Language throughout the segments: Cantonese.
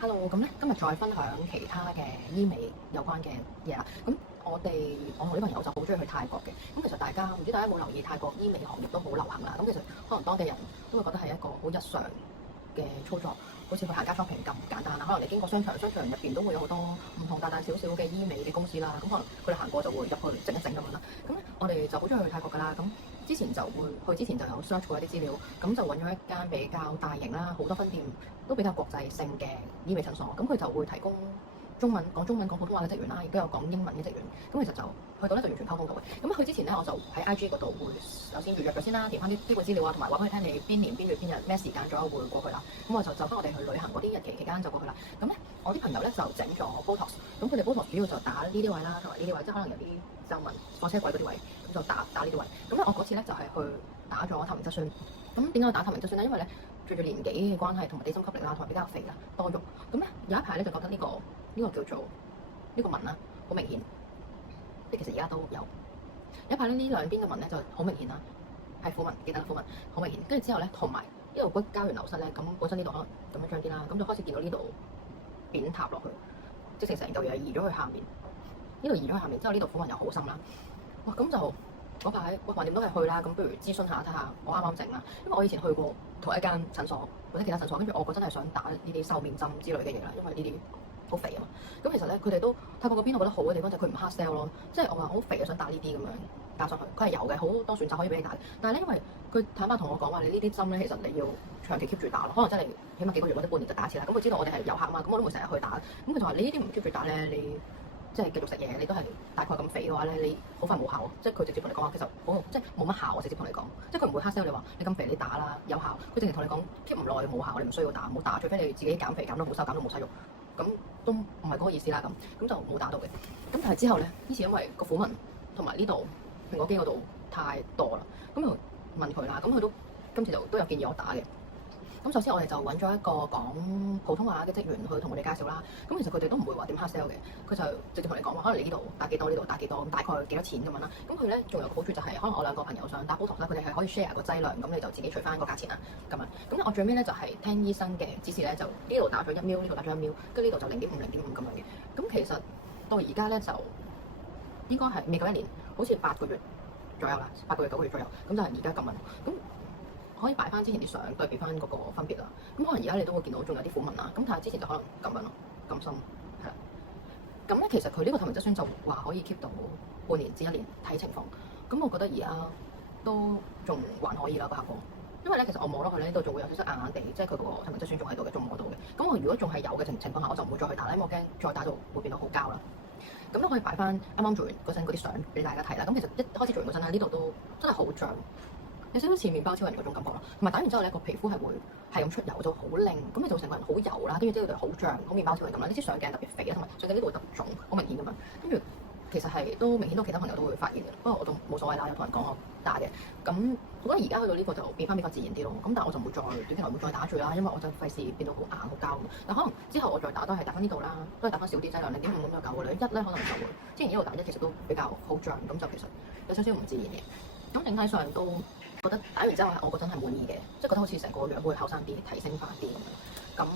Hello，咁咧今日再分享其他嘅醫美有關嘅嘢啦。咁我同我女朋友就好中意去泰國嘅。咁其實唔知大家有冇留意泰國醫美行業都好流行啦。咁其實可能當地人都會覺得係一個好日常嘅操作，好似去行街 shopping 咁簡單啦。可能你經過商場入邊都會有好多唔同大大小小嘅醫美嘅公司啦。咁可能佢哋行過就會入去整一整咁樣啦。咁咧我哋就好中意去泰國㗎啦。咁之前就有 search 過一啲資料，咁就揾咗一間比較大型啦，好多分店都比較國際性嘅醫美診所。咁佢就會提供講中文講普通話嘅職員啦，亦都有講英文嘅職員。咁其實就去到咧就完全溝通到嘅。咁去之前咧我就喺 IG 嗰度會首先預約咗先啦，填翻啲基本資料啊，同埋話俾佢聽你邊年邊月邊日咩時間左右會過去啦。咁我就翻我哋去旅行嗰啲日期間就過去啦。咁咧我啲朋友咧就整咗 Botox， 咁佢哋 Botox 主要就打呢啲位啦，同埋呢啲位，即係可能有啲皺紋、火車軌嗰啲位，咁就打呢啲位。咁咧我嗰次咧就係去打咗透明質酸。咁點解打透明質酸咧？因為咧隨住年紀嘅關係，同埋地心吸力啦，同埋比較肥啦，多肉。咁咧有一排咧就覺得呢個叫做呢個紋啦，好明顯。即係其實而家都有一排咧呢兩邊嘅紋咧就好明顯啦，係虎紋，記得啦，虎紋好明顯。跟住之後咧，同埋呢度骨膠原流失咧，咁本身呢度可能咁樣張啲啦，咁就開始見到呢度扁塌落去，即係成嚿嘢移咗去下面。呢度移咗去下面之後，呢度虎紋又好深啦。哇！咁就嗰排橫掂都係去啦，咁不如諮詢下睇下我啱啱整啦。因為我以前去過同一間診所或者其他診所，跟住我真係想打呢啲瘦面針之類嘅嘢啦，因為呢啲好肥啊嘛。咁其實咧佢哋都泰國嗰邊，我覺得好嘅地方就係佢唔 hard sell 咯，即係我話好肥啊，想打呢啲咁樣加上去，佢係有嘅，好多選擇可以俾你打。但係咧因為佢坦白同我講話，你呢啲針咧其實你要長期 keep 住打咯，可能真係起碼幾個月或者半年就打一次啦。咁佢知道我哋係遊客啊嘛，咁我都會成日去打。咁佢就話你呢啲唔 keep 住打咧，你即係繼續食嘢，你都係大概咁肥嘅話咧，你好快冇效。即係佢直接同你講話，其實即係冇乜效。直接同你講，即係佢唔會 hard sell 你話你咁肥你打啦有效。佢直接同你講 keep 唔耐冇效，你唔需要打，唔好打，除非你自己減肥減到冇收，減到冇晒肉，咁都唔係嗰個意思啦。咁就冇打到嘅。咁但係之後咧，呢次因為個虎紋同埋呢度蘋果肌嗰度太多啦，咁就問佢啦。咁佢都今次都有建議我打嘅。咁首先我哋就揾咗一個講普通話嘅職員去同我哋介紹啦。咁其實佢哋都唔會話點 hard sell 嘅，佢就直接同你講話，可能你呢度打幾多，呢度打幾多，咁大概幾多錢咁樣啦。咁佢咧仲有好處就係，可能我兩個朋友想打 Botox 啦，佢哋係可以 share 個劑量，咁你就自己除翻個價錢啦咁樣。咁我最尾咧就係聽醫生嘅指示咧，就呢度打咗1 ml，呢度打咗1 ml，跟住呢度就0.5咁樣嘅。咁其實到而家咧就應該係未夠1年，好似8個月左右啦，8個月9個月左右，咁就係而家咁樣。咁可以擺翻之前啲相對比翻嗰個分別啦。咁可能而家你都會見到仲有啲虎紋啦。咁但係之前就可能咁樣咯，咁深係啦。咁咧其實佢呢個透明質酸就話可以 keep 到半年至1年睇情況。咁我覺得而家都仲還可以啦個效果。因為咧其實我摸落去咧呢度仲會有少少硬硬地，即係佢個透明質酸仲喺度嘅，仲摸到嘅。咁我如果仲係有嘅情況下，我就唔會再去打啦，因為我驚再打到會變到好膠啦。咁都可以擺翻啱啱做完嗰陣嗰啲相俾大家睇啦。咁其實一開始做完嗰陣咧，呢度都真係好脹。有少少似麵包超人嗰種感覺咯，同埋打完之後咧個皮膚係會係咁出油，就好靚，咁你就成個人好油啦，跟住之後就好脹，好麵包超人咁啦。呢支相鏡特別肥啊，同埋最近呢度特別腫，好明顯咁樣。跟住其實係都明顯到其他朋友都會發現嘅，不過我都冇所謂啦，有同人講我打嘅。咁我覺得而家去到呢個就變翻比較自然啲咯。咁但係我就唔會再短期內唔會再打住啦，因為我就費事變到好硬好膠咁。但可能之後我再打都係打翻呢度啦，都係打翻少啲劑量0.5咁就夠嘅啦。1咧可能唔夠嘅，之前呢度打1其實都比較好脹，咁就其實有少少唔自然嘅。咁整體上都覺得打完之後我覺得係滿意嘅，即係覺得好似成個樣會後生啲、提升翻啲咁樣。咁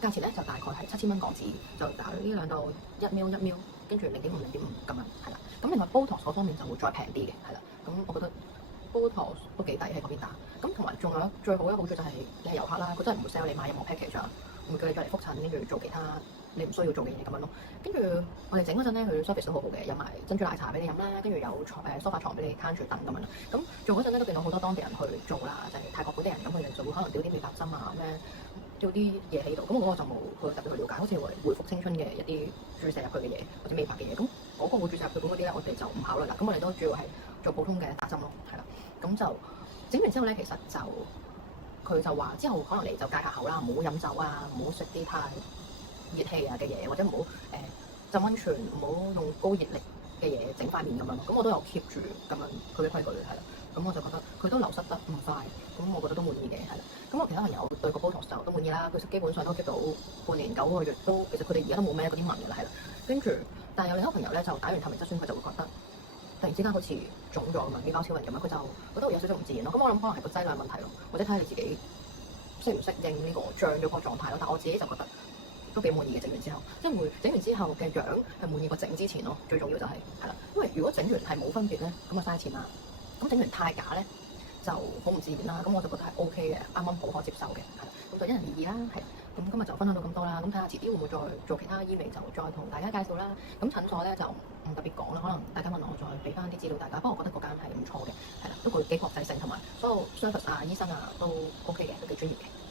價錢咧就大概係7000蚊港紙，就打呢兩度1 ml，跟住0.5咁樣係啦。咁另外 Botox 嗰方面就會再平啲嘅，係啦。咁我覺得 Botox 都幾抵喺嗰邊打。咁同埋仲有最好嘅好處就係你係遊客啦，佢真係唔會 sell 你買任何 package 啊，唔會叫你再嚟覆診，跟住做其他你唔需要做嘅嘢咁樣咯。跟住我哋整嗰陣咧，佢 service 都好好嘅，有埋珍珠奶茶俾你飲啦，跟住有梳化床俾你攤住凳咁樣啦。咁做嗰陣咧都見到好多當地人去做啦，就係泰國本地人，咁佢哋就會可能吊啲美白針啊咩，吊啲嘢喺度。咁我就冇去特別去了解，好似為回復青春嘅一啲注射入去嘅嘢或者美白嘅嘢。咁嗰個會注射入去嗰啲咧，我哋就唔考慮啦。咁我哋都主要係做普通嘅打針咯，係啦。咁就整完之後咧，其實就佢就話之後可能你就戒下口啦，唔好飲酒啊，唔好食啲太熱氣啊嘅嘢，或者唔好浸溫泉，唔好用高熱力嘅嘢整塊面咁樣咯。咁我都有 keep 住咁樣佢嘅規矩係啦。咁我就覺得佢都流失得唔快，咁我覺得都滿意嘅係啦。咁我其他朋友對個 Botox 就都滿意啦，佢基本上都 keep 到半年9個月都，其實佢哋而家都冇咩嗰啲紋嘅啦係啦。跟住，但係有另一個朋友咧就打完透明質酸，佢就會覺得突然之間好似腫咗咁樣，麵包超人咁樣，佢就覺得有少少唔自然咯。咁我諗可能係個劑量問題咯，或者睇下你自己適唔適應呢個脹咗個狀態咯。但我自己就覺得都幾滿意嘅。整完之後，即係會整完之後嘅樣係滿意過整之前咯。最重要就係啦，因為如果整完係冇分別咧，咁啊嘥錢啦。咁整完太假咧就好唔自然啦。咁我就覺得係 OK 嘅，啱啱好可接受嘅，係啦。咁就因人而異啦，係。咁今日就分享到咁多啦。咁睇下遲啲會唔會再做其他醫美，就再同大家介紹啦。咁診所咧就唔特別講啦，可能大家問我再俾翻啲資料大家。不過我覺得嗰間係唔錯嘅，係啦，都幾國際性，同埋所有 service 啊、醫生啊都 OK 嘅，都幾專業嘅。